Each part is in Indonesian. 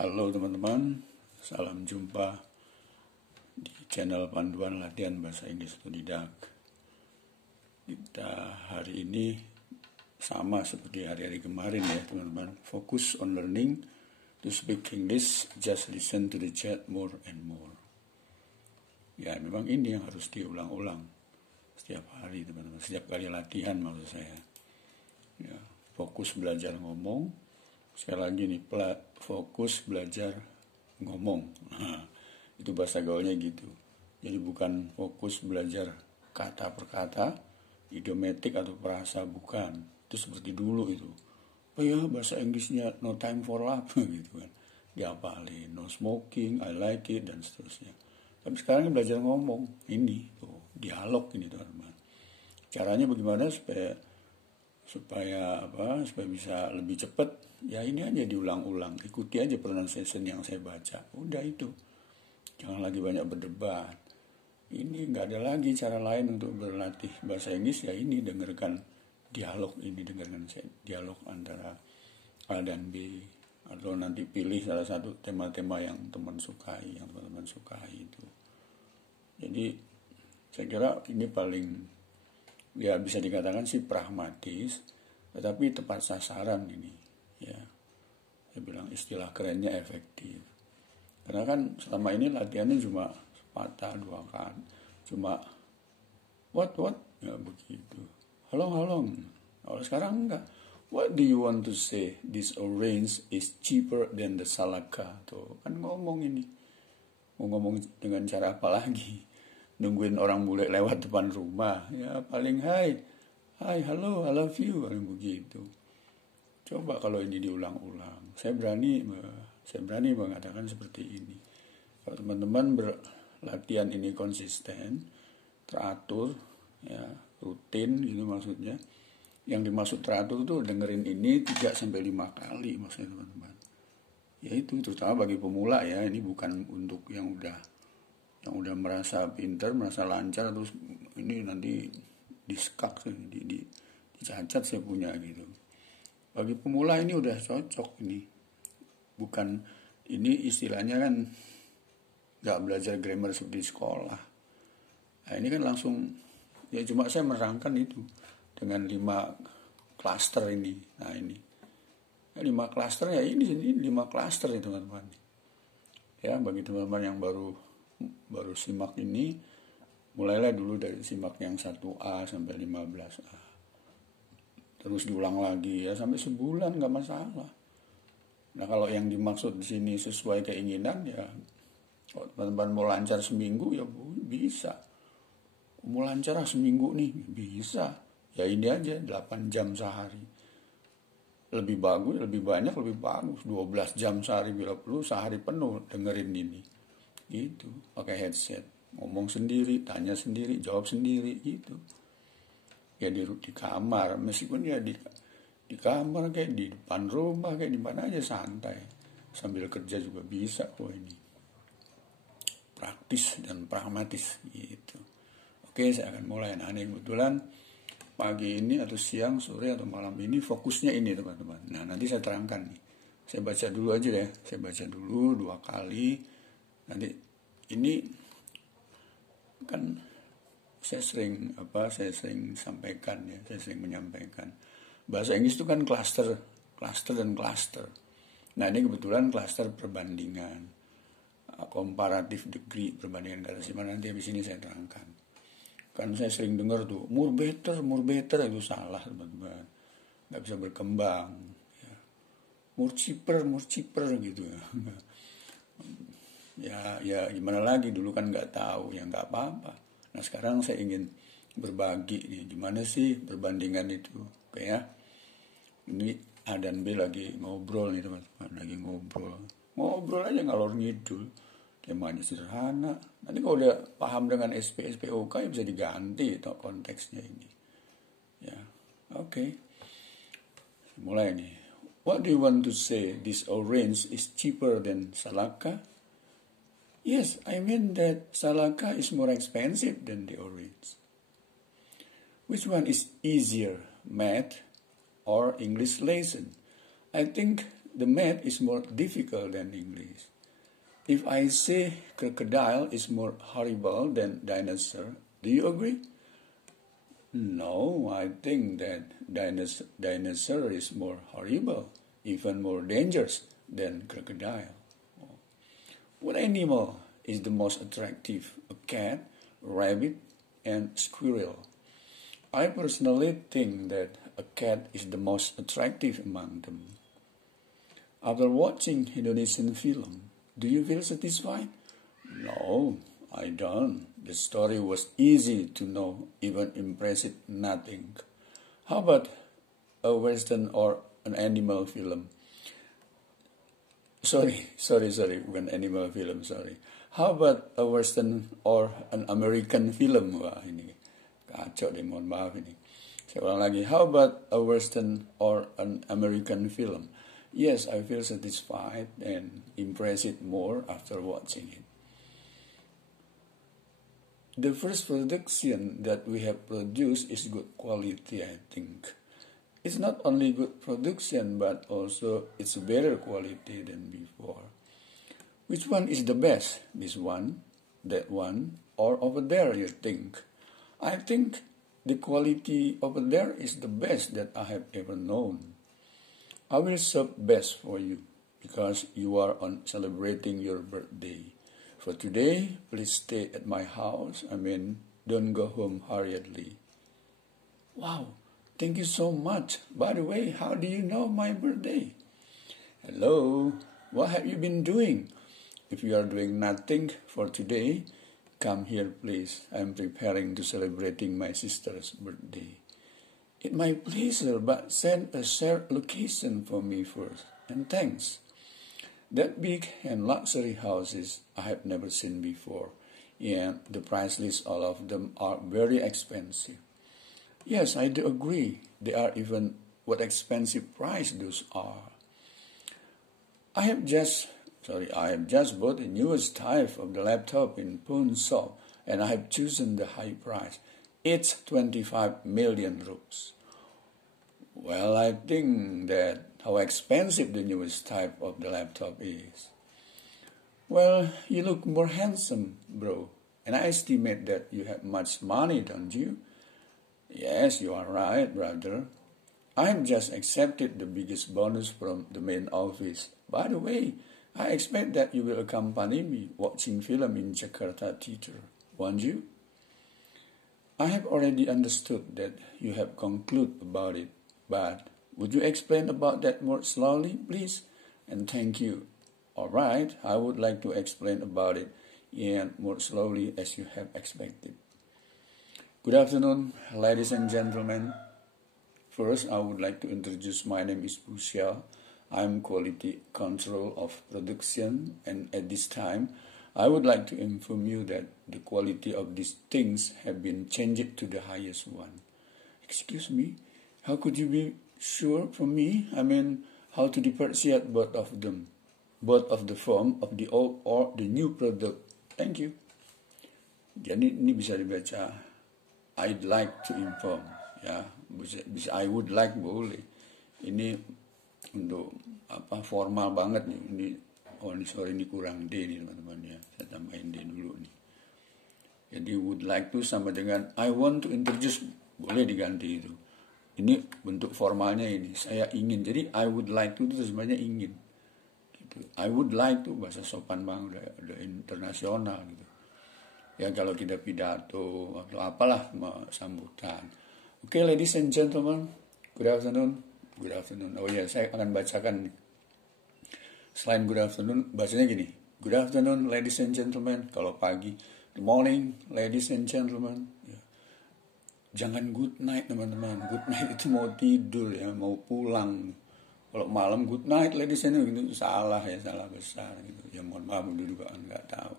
Halo teman-teman, salam jumpa di channel Panduan Latihan Bahasa Inggris Otodidak. Kita hari ini sama seperti hari-hari kemarin ya teman-teman. Fokus on learning to speak English, just listen to the chat more and more. Ya memang ini yang harus diulang-ulang setiap hari teman-teman, setiap kali latihan maksud saya. Ya, fokus belajar ngomong. Sekali lagi nih, fokus belajar ngomong. Nah, itu bahasa gaulnya gitu. Jadi bukan fokus belajar kata per kata, idiomatik atau perasa, bukan. Itu seperti dulu itu. Oh ya, bahasa Inggrisnya no time for love gitu kan. Diapalin, no smoking, I like it, dan seterusnya. Tapi sekarang belajar ngomong. Ini tuh, dialog ini teman-teman. Caranya bagaimana supaya bisa lebih cepat, ya ini aja diulang-ulang, ikuti aja pronunciation yang saya baca, udah itu, jangan lagi banyak berdebat. Ini nggak ada lagi cara lain untuk berlatih bahasa Inggris, ya ini dengarkan dialog ini, dengarkan dialog antara A dan B, atau nanti pilih salah satu tema-tema yang teman-teman sukai itu. Jadi saya kira ini paling, ya bisa dikatakan sih pragmatis, tetapi tepat sasaran ini ya. Saya bilang istilah kerennya efektif. Karena kan selama ini latihannya cuma sepatah dua kan, cuma what ya begitu, halong. Kalau sekarang enggak, what do you want to say, this orange is cheaper than the salaka. Tuh kan ngomong ini, mau ngomong dengan cara apa lagi? Nungguin orang bule lewat depan rumah, ya paling hai, halo, I love you, paling begitu. Coba kalau ini diulang-ulang, saya berani mengatakan seperti ini. Kalau teman-teman berlatihan ini konsisten, teratur, ya rutin gitu maksudnya. Yang dimaksud teratur itu dengerin ini 3-5 kali maksudnya teman-teman. Ya itu terutama bagi pemula ya, ini bukan untuk yang udah merasa pintar, merasa lancar, terus ini nanti diskak, dicacat saya punya gitu. Bagi pemula ini udah cocok ini. Bukan, ini istilahnya kan gak belajar grammar seperti sekolah. Nah ini kan langsung, ya cuma saya merangkan itu dengan 5 klaster ini. Nah ini 5 klaster ya, ini 5 klaster ya teman-teman. Ya bagi teman-teman yang baru simak ini, mulailah dulu dari simak yang 1A sampai 15A, terus diulang lagi ya sampai sebulan, nggak masalah. Nah kalau yang dimaksud di sini sesuai keinginan ya, kalau teman-teman mau lancar seminggu ya bisa, mau lancar seminggu nih bisa, ya ini aja 8 jam sehari, lebih bagus, lebih banyak, lebih bagus 12 jam sehari bila perlu, sehari penuh dengerin ini gitu, pakai headset, ngomong sendiri, tanya sendiri, jawab sendiri gitu. Ya di kamar, meskipun ya di kamar, kayak di depan rumah, kayak di mana aja santai, sambil kerja juga bisa kok. Ini praktis dan pragmatis gitu. Oke, saya akan mulai. Nah ini kebetulan pagi ini atau siang, sore atau malam ini fokusnya ini teman-teman. Nah nanti saya terangkan nih, saya baca dulu aja deh, saya baca dulu 2 kali. Nanti ini kan saya sering sampaikan ya, saya sering menyampaikan bahasa Inggris itu kan klaster dan klaster. Nah ini kebetulan klaster perbandingan, comparative degree, perbandingan kata sifat. Nanti habis ini saya terangkan. Kan saya sering dengar tuh more better, itu salah teman-teman, nggak bisa berkembang ya. More cheaper gitu ya gimana lagi, dulu kan nggak tahu ya, nggak apa-apa. Nah sekarang saya ingin berbagi nih, gimana sih perbandingan itu. Oke ya, ini A dan B lagi ngobrol nih teman-teman, lagi ngobrol aja ngalor ngidul, temanya sederhana. Nanti kalau udah paham dengan SPOK ya bisa diganti atau konteksnya ini ya. Oke. Mulai nih. What do you want to say, this orange is cheaper than salaka? Yes, I mean that salaka is more expensive than the orange. Which one is easier, math or English lesson? I think the math is more difficult than English. If I say crocodile is more horrible than dinosaur, do you agree? No, I think that dinosaur is more horrible, even more dangerous than crocodile. What animal is the most attractive? A cat, rabbit, and squirrel. I personally think that a cat is the most attractive among them. After watching Indonesian film, do you feel satisfied? No, I don't. The story was easy to know, even impressive nothing. How about a Western or an animal film? Sorry, bukan animal film, sorry. How about a Western or an American film? Wah, ini kacau deh, mohon maaf ini. Saya ulang lagi. How about a Western or an American film? Yes, I feel satisfied and impressed more after watching it. The first production that we have produced is good quality, I think. It's not only good production, but also it's better quality than before. Which one is the best? This one, that one, or over there, you think? I think the quality over there is the best that I have ever known. I will serve best for you because you are on celebrating your birthday. For today, please stay at my house. Don't go home hurriedly. Wow, thank you so much. By the way, how do you know my birthday? Hello, what have you been doing? If you are doing nothing for today, come here please. I'm preparing to celebrating my sister's birthday. It's my pleasure, but send a shared location for me first. And thanks. That big and luxury houses I have never seen before. And the price list, all of them are very expensive. Yes, I do agree. They are even what expensive price those are. I have just bought the newest type of the laptop in pawn shop, and I have chosen the high price. It's 25 million rupees. Well, I think that how expensive the newest type of the laptop is. Well, you look more handsome, bro, and I estimate that you have much money, don't you? Yes, you are right, brother. I have just accepted the biggest bonus from the main office. By the way, I expect that you will accompany me watching film in Jakarta Theatre, won't you? I have already understood that you have concluded about it, but would you explain about that more slowly, please? And thank you. All right, I would like to explain about it and more slowly as you have expected. Good afternoon, ladies and gentlemen. First, I would like to introduce my name is Bushel. I'm quality control of production, and at this time, I would like to inform you that the quality of these things have been changed to the highest one. Excuse me, how could you be sure from me? How to differentiate both of them, both of the form of the old or the new product. Thank you. Jadi ini bisa dibaca I'd like to inform, ya. Bisa I would like boleh. Ini untuk formal banget nih. Ini kurang D nih teman-teman ya. Saya tambahin D dulu nih. Jadi would like to sama dengan I want to introduce, boleh diganti itu. Ini bentuk formalnya ini. Saya ingin. Jadi I would like to itu sebenarnya ingin. Gitu. I would like to bahasa sopan banget, udah internasional gitu. Ya kalau kita pidato atau apalah sambutan. Okay, ladies and gentlemen, good afternoon. Good afternoon. Oh ya, saya akan bacakan. Selain good afternoon, bacanya gini. Good afternoon, ladies and gentlemen. Kalau pagi, good morning, ladies and gentlemen. Ya. Jangan good night, teman-teman. Good night itu mau tidur ya, mau pulang. Kalau malam good night, ladies and gentlemen, itu salah ya, salah besar gitu. Ya mohon maaf, dulu juga nggak tahu.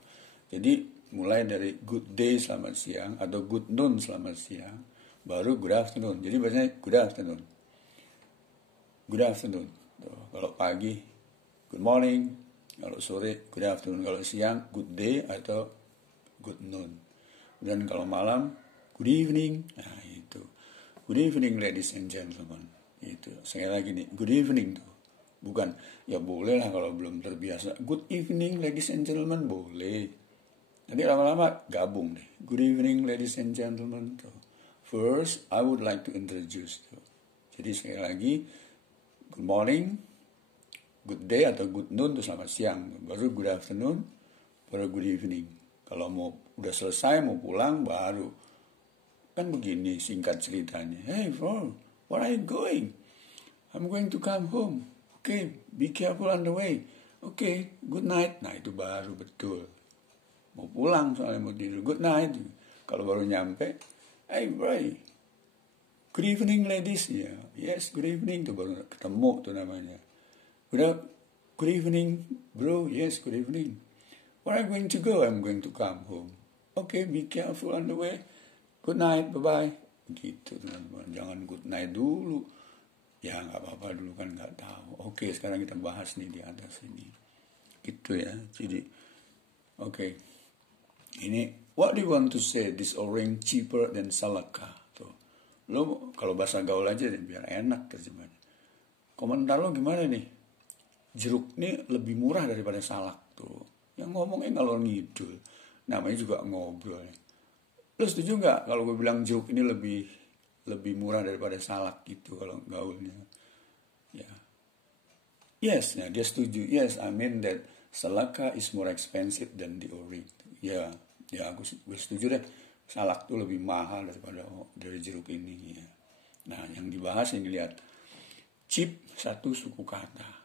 Jadi mulai dari good day selamat siang atau good noon selamat siang, baru good afternoon. Jadi biasanya good afternoon. Good afternoon. Tuh, kalau pagi good morning, kalau sore good afternoon, kalau siang good day atau good noon. Dan kalau malam good evening. Nah, itu. Good evening ladies and gentlemen. Itu. Sekali lagi nih, good evening tuh. Bukan, ya boleh lah kalau belum terbiasa. Good evening ladies and gentlemen, boleh. Nanti lama-lama gabung deh. Good evening ladies and gentlemen. Tuh. First, I would like to introduce. Tuh. Jadi sekali lagi, good morning, good day atau good noon tuh selamat siang. Baru good afternoon, baru good evening. Kalau mau udah selesai, mau pulang, baru. Kan begini singkat ceritanya. Hey, bro, where are you going? I'm going to come home. Okay, be careful on the way. Okay, good night. Nah, itu baru betul. Mau pulang soalnya mau tidur. Good night. Kalau baru nyampe, hey, bro. Good evening, ladies. Ya, yes, good evening. Tuh baru ketemu tuh namanya. Udah, good evening, bro. Yes, good evening. Where are you going to go? I'm going to come home. Okay, be careful on the way. Good night, bye-bye. Gitu, teman-teman. Jangan good night dulu. Ya nggak apa-apa dulu kan nggak tahu. Oke, sekarang kita bahas nih di atas ini. Gitu ya. Jadi, oke. Ini, what do you want to say? This orange cheaper than Salaka. Tuh. Lo kalau bahasa gaul aja deh, biar enak terjemahnya. Komentar lo gimana nih? Jeruk ini lebih murah daripada salak tuh. Yang ngomongnya ngalor ngidul. Namanya juga ngobrol. Lo setuju nggak kalau gue bilang jeruk ini lebih murah daripada salak gitu kalau gaulnya? Ya. Yes, ya dia setuju. Yes, I mean that salaka is more expensive than the orange. Ya, gue setuju deh. Salak tuh lebih mahal dari jeruk ini. Ya. Nah, yang dibahas ini lihat cheap satu suku kata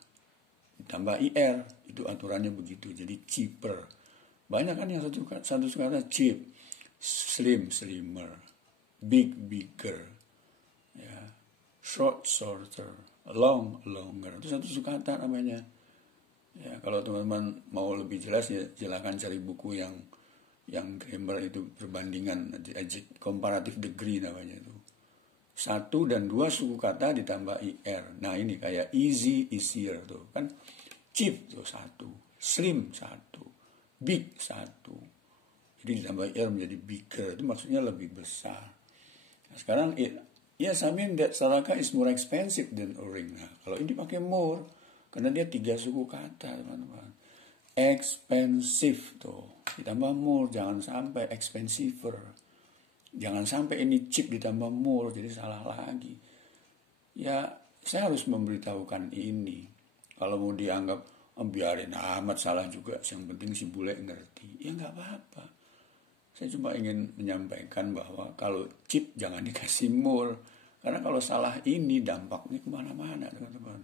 ditambah ir itu aturannya begitu. Jadi cheaper. Banyak kan yang satu suku kata cheap, slim, slimmer, big, bigger, ya, short, shorter, long, longer. Itu satu suku kata namanya. Ya, kalau teman-teman mau lebih jelas ya silakan cari buku yang grammar itu perbandingan comparative degree namanya itu. 1 dan 2 suku kata ditambah ir. Nah, ini kayak easy, easier tuh kan. Cheap tuh 1, slim 1, big 1. Jadi ditambah ir menjadi bigger, itu maksudnya lebih besar. Nah, sekarang yes, I mean that Salaka is more expensive than orange. Nah, kalau ini pakai more, karena dia 3 suku kata, teman-teman. Expensive tuh, ditambah more, jangan sampai expensiver. Jangan sampai ini cheap ditambah more, jadi salah lagi. Ya, saya harus memberitahukan ini. Kalau mau dianggap, biarin amat salah juga, yang penting si bule ngerti. Ya nggak apa-apa. Saya cuma ingin menyampaikan bahwa kalau cheap jangan dikasih more. Karena kalau salah ini dampaknya kemana-mana, teman-teman.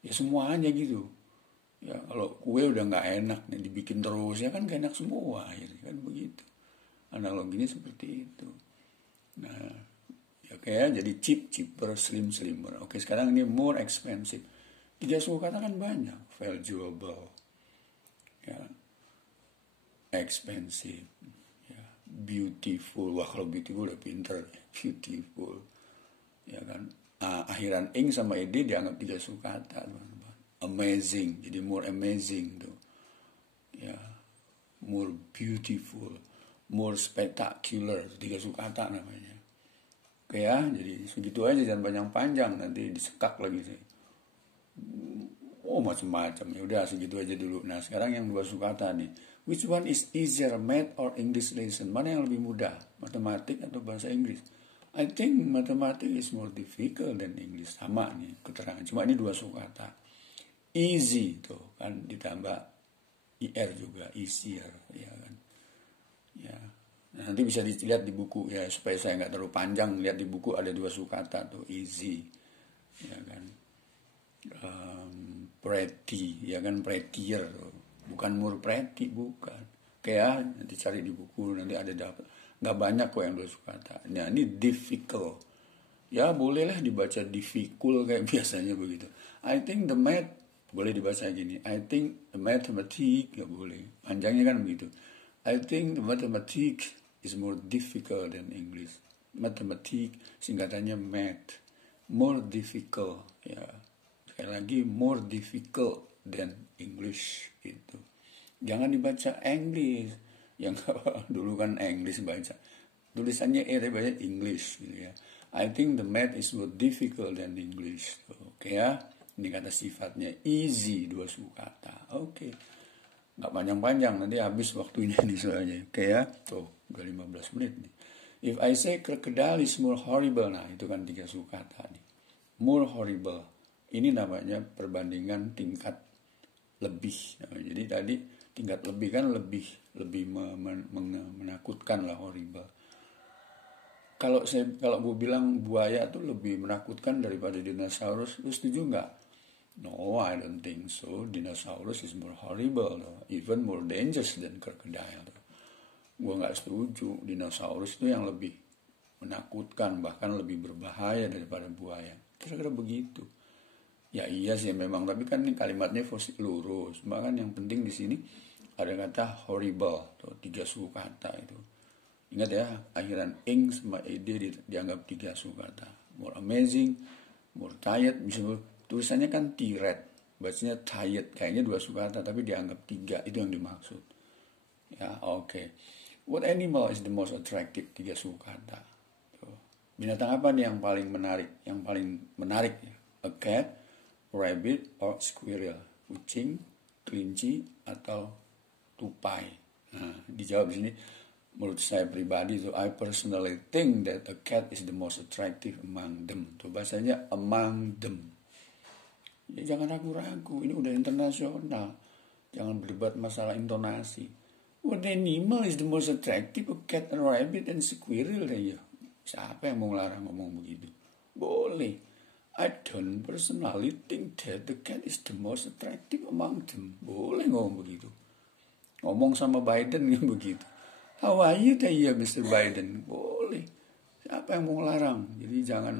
Ya semuanya gitu. Ya kalau kue udah nggak enak nih dibikin terus, ya kan gak enak semua. Ya kan begitu. Analoginya seperti itu. Nah, ya kayak jadi cheap, cheaper, slim, slimmer. Oke, sekarang ini more expensive. 3 suku kata kan banyak. Valuable, ya, expensive, ya, beautiful. Wah, kalau beautiful udah pinter. Beautiful, ya kan. Akhiran ing sama ed dianggap 3 suku kata, teman-teman. Amazing, jadi more amazing tuh. Ya, more beautiful, more spectacular, 3 suku kata namanya. Oke ya, jadi segitu aja, jangan panjang-panjang, nanti disekak lagi sih. Oh, macam-macam. Ya udah segitu aja dulu. Nah, sekarang yang 2 suku kata nih. Which one is easier, math or English lesson? Mana yang lebih mudah, matematik atau bahasa Inggris? I think mathematics is more difficult than English. Sama nih keterangan. Cuma ini 2 suku kata. Easy tuh kan ditambah ir juga, easier, ya kan. Ya. Nah, nanti bisa dilihat di buku ya, supaya saya nggak terlalu panjang. Lihat di buku ada 2 suku kata tuh, easy, ya kan. Pretty, ya kan, prettier, bukan more pretty, bukan. Kayak nanti cari di buku, nanti ada dapat. Nggak banyak kok yang 2 suku kata. Nah, ini difficult. Ya bolehlah dibaca difficult kayak biasanya begitu. I think the math boleh dibaca gini. I think the mathematics nggak boleh. Panjangnya kan begitu. I think the mathematics is more difficult than English. Mathematics singkatannya math. More difficult, ya. Sekali lagi, more difficult than English gitu. Jangan dibaca English. Yang dulu kan English baca. Tulisannya baca English gitu ya. I think the math is more difficult than English. Oke ya. Ini kata sifatnya easy, dua suku kata. Oke. Nggak panjang-panjang, nanti habis waktunya nih soalnya. Kayak, tuh, udah 15 menit nih. If I say crocodile is more horrible, nah itu kan 3 suku kata nih. More horrible. Ini namanya perbandingan tingkat lebih. Nah, jadi tadi tingkat lebih kan lebih menakutkan lah, horrible. Kalau gue bilang buaya tuh lebih menakutkan daripada dinosaurus, lu setuju nggak? No, I don't think so. Dinosaurus is more horrible, even more dangerous than crocodile. Gue nggak setuju. Dinosaurus itu yang lebih menakutkan, bahkan lebih berbahaya daripada buaya. Kira-kira begitu. Ya iya sih memang, tapi kan ini kalimatnya lurus. Bahkan yang penting di sini ada kata horrible, tuh 3 suku kata itu. Ingat ya, akhiran ing sama ed dianggap 3 suku kata. More amazing, more tired, bisa tulisannya kan tired, bacanya tired, kayaknya 2 suku kata tapi dianggap 3, itu yang dimaksud. Ya, oke. What animal is the most attractive? 3 suku kata. Tuh. Binatang apa nih yang paling menarik? Yang paling menarik ya? A cat, rabbit, or squirrel? Kucing, kelinci, atau tupai? Nah, dijawab di sini. Menurut saya pribadi, so I personally think that a cat is the most attractive among them. Tuh bahasanya among them. Ya, jangan ragu-ragu, ini udah internasional. Jangan berdebat masalah intonasi. What animal is the most attractive? A cat, a rabbit, and squirrel. Ya. Siapa yang mau ngelarang ngomong begitu? Boleh. I don't personally think that the cat is the most attractive among them. Boleh ngomong begitu. Ngomong sama Biden kan begitu. How are you there, Mr. Biden? Boleh. Siapa yang mau ngelarang? Jadi jangan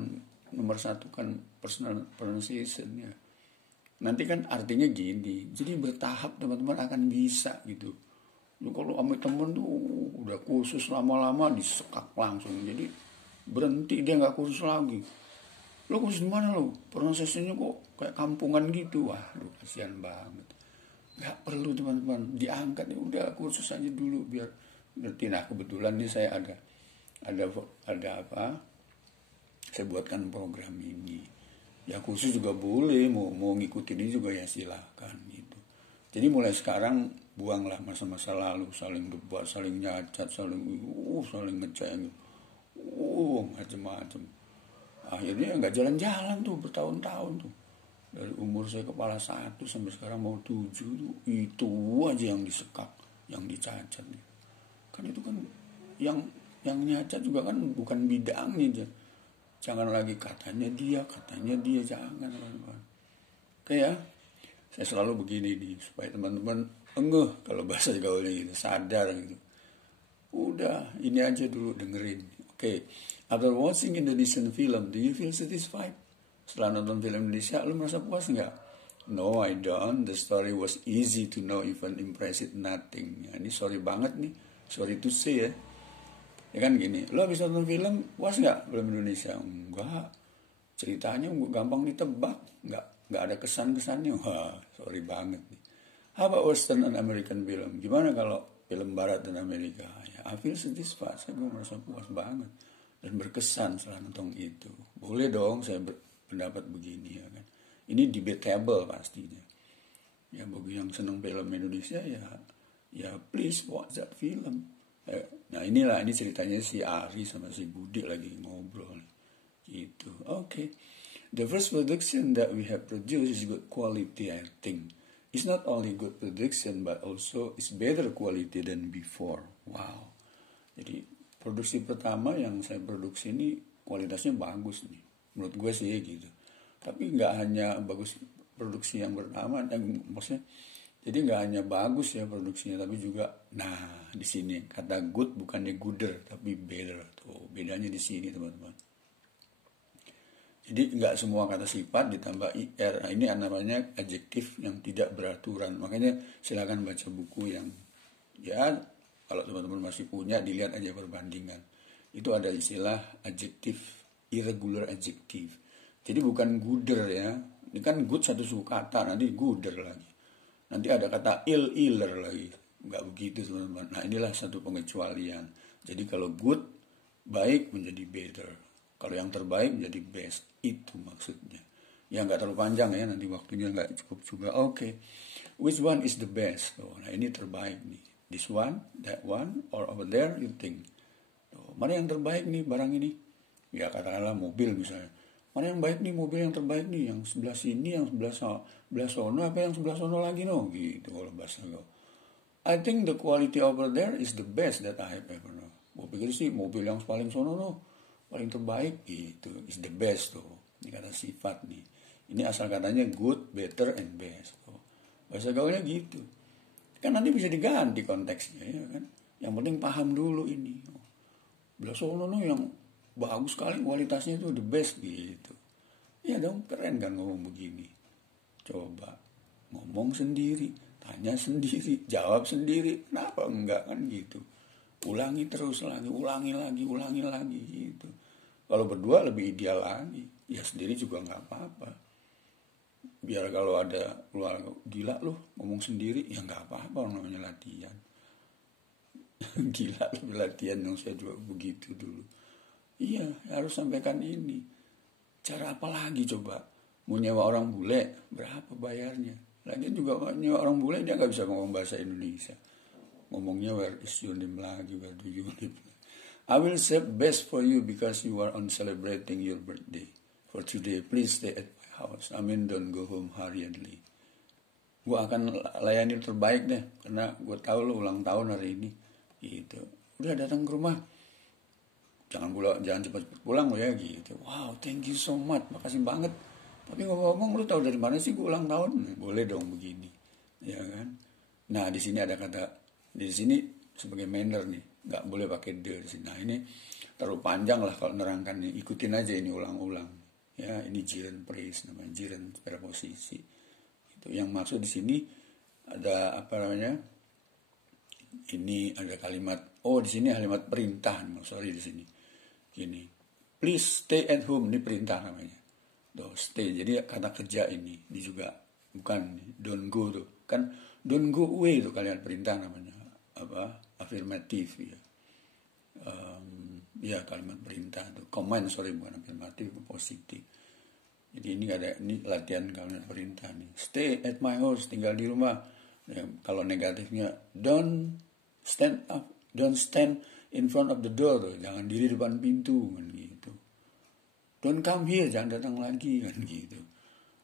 nomor satukan personal pronunciation ya. Nanti kan artinya gini. Jadi bertahap teman-teman akan bisa gitu. Lu kalau sama temen tuh udah kursus lama-lama disekak langsung. Jadi berhenti, dia nggak kursus lagi. Lu kursus di mana lu? Pronunciation-nya kok kayak kampungan gitu. Wah, lu kasihan banget. Nggak perlu teman-teman, diangkat ya udah kursus aja dulu biar ngerti. Nah kebetulan nih saya ada apa? Saya buatkan program ini. Ya khusus juga boleh, mau ngikutin ini juga ya silahkan gitu. Jadi mulai sekarang buanglah masa-masa lalu, saling debat, saling nyacat, saling ngeceng, macem-macem. Akhirnya nggak jalan-jalan tuh bertahun-tahun tuh. Dari umur saya kepala 1 sampai sekarang mau 7 tuh, itu aja yang disekak, yang dicacat nih. Kan itu kan yang nyacat juga kan bukan bidangnya. Jangan lagi katanya dia, jangan teman-teman. Oke ya, saya selalu begini nih supaya teman-teman engeh kalau bahasa gaulnya gitu, sadar gitu. Udah, ini aja dulu dengerin. Oke, after watching Indonesian film, do you feel satisfied? Setelah nonton film Indonesia, lu merasa puas nggak? No, I don't. The story was easy to know, even impressive nothing. Ya, ini sorry banget nih. Sorry to say ya. Ya kan gini, lo habis nonton film, puas nggak film Indonesia? Enggak. Ceritanya gampang ditebak. Nggak ada kesan-kesannya. Wah, sorry banget nih. How about Western and American film? Gimana kalau film Barat dan Amerika? Ya, I feel satisfied. Saya merasa puas banget. Dan berkesan setelah nonton itu. Boleh dong saya pendapat begini ya kan. Ini debatable pastinya. Ya bagi yang senang film Indonesia ya please watch that film. Nah ini ceritanya si Ari sama si Budi lagi ngobrol gitu. Okay. The first production that we have produced is good quality, I think. It's not only good production but also it's better quality than before. Wow. Jadi produksi pertama yang saya produksi ini kualitasnya bagus nih. Menurut gue sih gitu. Tapi nggak hanya bagus produksi yang pertama, maksudnya jadi nggak hanya bagus ya produksinya, tapi juga, nah di sini kata good bukannya gooder, tapi better. Tuh bedanya di sini teman-teman. Jadi nggak semua kata sifat ditambah ir. Nah, ini namanya adjektif yang tidak beraturan. Makanya silakan baca buku yang ya kalau teman-teman masih punya, dilihat aja perbandingan. Itu ada istilah adjektif, irregular adjective. Jadi bukan gooder ya. Ini kan good satu suku kata, nanti gooder lagi. Nanti ada kata iler lagi. Nggak begitu teman-teman. Nah inilah satu pengecualian. Jadi kalau good, baik menjadi better. Kalau yang terbaik menjadi best. Itu maksudnya. Ya nggak terlalu panjang ya, nanti waktunya nggak cukup juga. Oke. Which one is the best? Oh, nah ini terbaik nih. This one, that one, or over there you think. Oh, mana yang terbaik nih barang ini? Ya katakanlah mobil misalnya. Mana yang baik nih, mobil yang terbaik nih, yang sebelah sini, yang sebelah sono, apa yang sebelah sono lagi no? Gitu kalau bahasa lo. I think the quality over there is the best that I have ever known. Gue pikir sih mobil yang paling sono no, paling terbaik gitu, is the best tuh. Ini kata sifat nih. Ini asal katanya good, better, and best. Tuh. Bahasa gaulnya gitu. Kan nanti bisa diganti konteksnya ya kan. Yang penting paham dulu ini. Belah sono no yang bagus sekali kualitasnya itu the best gitu. Ya dong, keren kan ngomong begini. Coba ngomong sendiri, tanya sendiri, jawab sendiri. Kenapa enggak kan gitu. Ulangi terus lagi, ulangi lagi gitu. Kalau berdua lebih ideal lagi. Ya sendiri juga nggak apa-apa. Biar kalau ada keluarga, gila loh ngomong sendiri, ya nggak apa-apa namanya latihan. Gila loh latihan, yang saya juga begitu dulu. Iya, harus sampaikan ini. Cara apa lagi coba? Mau nyewa orang bule, berapa bayarnya? Lagian juga nyewa orang bule, dia nggak bisa ngomong bahasa Indonesia. Ngomongnya where is your name lagi, where do you live? I will save best for you because you are on celebrating your birthday. For today, please stay at my house. I mean, don't go home hurriedly. Gue akan layani terbaik deh, karena gue tahu lo ulang tahun hari ini. Gitu. Udah datang ke rumah. Jangan cepat-cepat pulang lo ya gitu. Wow, thank you so much, makasih banget. Tapi ngomong-ngomong, lu tahu dari mana sih gue ulang tahun? Boleh dong begini, ya kan? Nah di sini ada kata, di sini sebagai manner nih, nggak boleh pakai the di sini. Nah ini terlalu panjang lah kalau nerangkan nih. Ikutin aja ini ulang-ulang. Ya ini gerund phrase namanya, gerund preposisi. Itu yang maksud di sini ada apa namanya? Ini ada kalimat. Oh di sini kalimat perintah. Sorry di sini. Gini, please stay at home, ini perintah namanya. Stay, jadi kata kerja ini juga bukan don't go tuh. Kan don't go away tuh kalian perintah namanya. Apa? Afirmatif ya. Ya kalimat perintah tuh. Command, bukan afirmatif, positif. Jadi ini latihan kalimat perintah nih. Stay at my house, tinggal di rumah. Ya, kalau negatifnya don't stand up, don't stand in front of the door, jangan diri depan pintu kan gitu. Don't come here, jangan datang lagi kan gitu.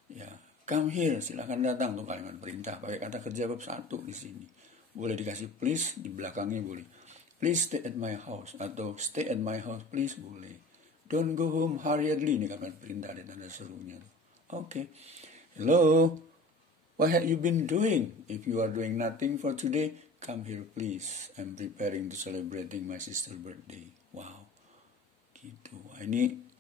Ya, come here, silakan datang tuh kalimat perintah. Pakai kata kerja bab 1 di sini. Boleh dikasih please di belakangnya boleh. Please stay at my house atau stay at my house please boleh. Don't go home hurriedly, ini kalimat perintah ada tanda serunya. Oke. Hello. What have you been doing? If you are doing nothing for today, come here please. I'm preparing to celebrating my sister's birthday. Wow. Gitu. Ini